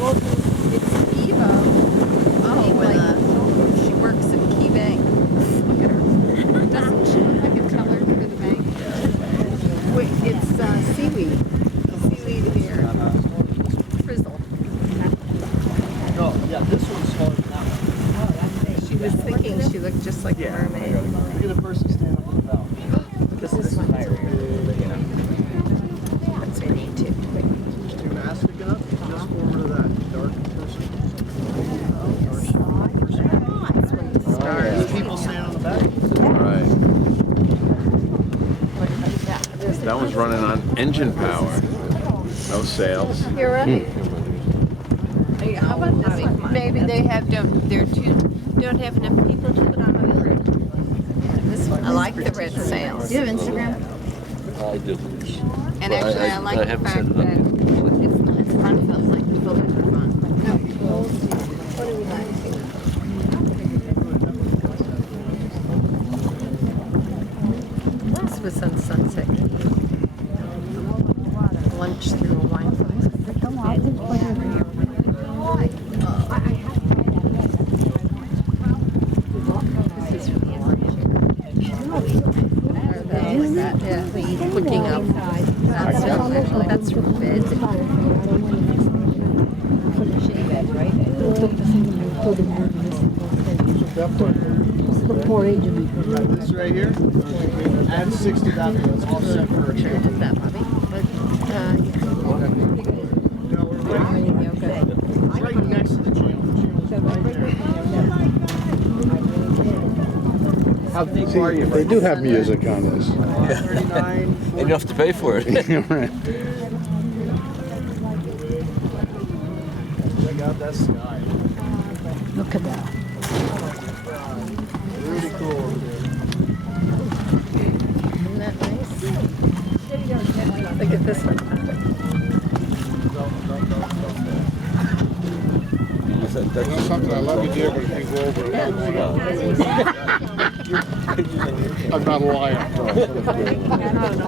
Well, it's Eva. Oh, Eva. she works at Key Bank. Look at her. Doesn't she look like a teller for the bank? Wait, it's seaweed. Seaweed here. Frizzle. No, yeah, this one's smaller than that one. She was thinking she looked just like a mermaid. Look at the person standing up on the bow. This one. That's what you too. Is your mask big enough? Just forward to that dark person. Stars. People standing on the back. Right. That was running on engine power. No sails. You're right. How about this one? Maybe they have don't have enough people to put on the river. This one. I like the red sails. Do you have Instagram? I do. And Well, actually, I like the haven't fact set it that up. it's fun. Feels like the buildings are fun. What do we like? This was on Sunset Eve. Lunch through a wine place. This is from the like that, yeah. Looking up. That's from bed. This right here, add 60 that way. It's all set for a change. Is that Bobby? No, we're right next to the channel. How deep are you? They do have music on this. 39. And you have to pay for it. Right. Check out that sky. Look at that. Really cool over there. Isn't that nice? Look at this one. That's something I love you, dear, but if you go over it, I'm not a liar.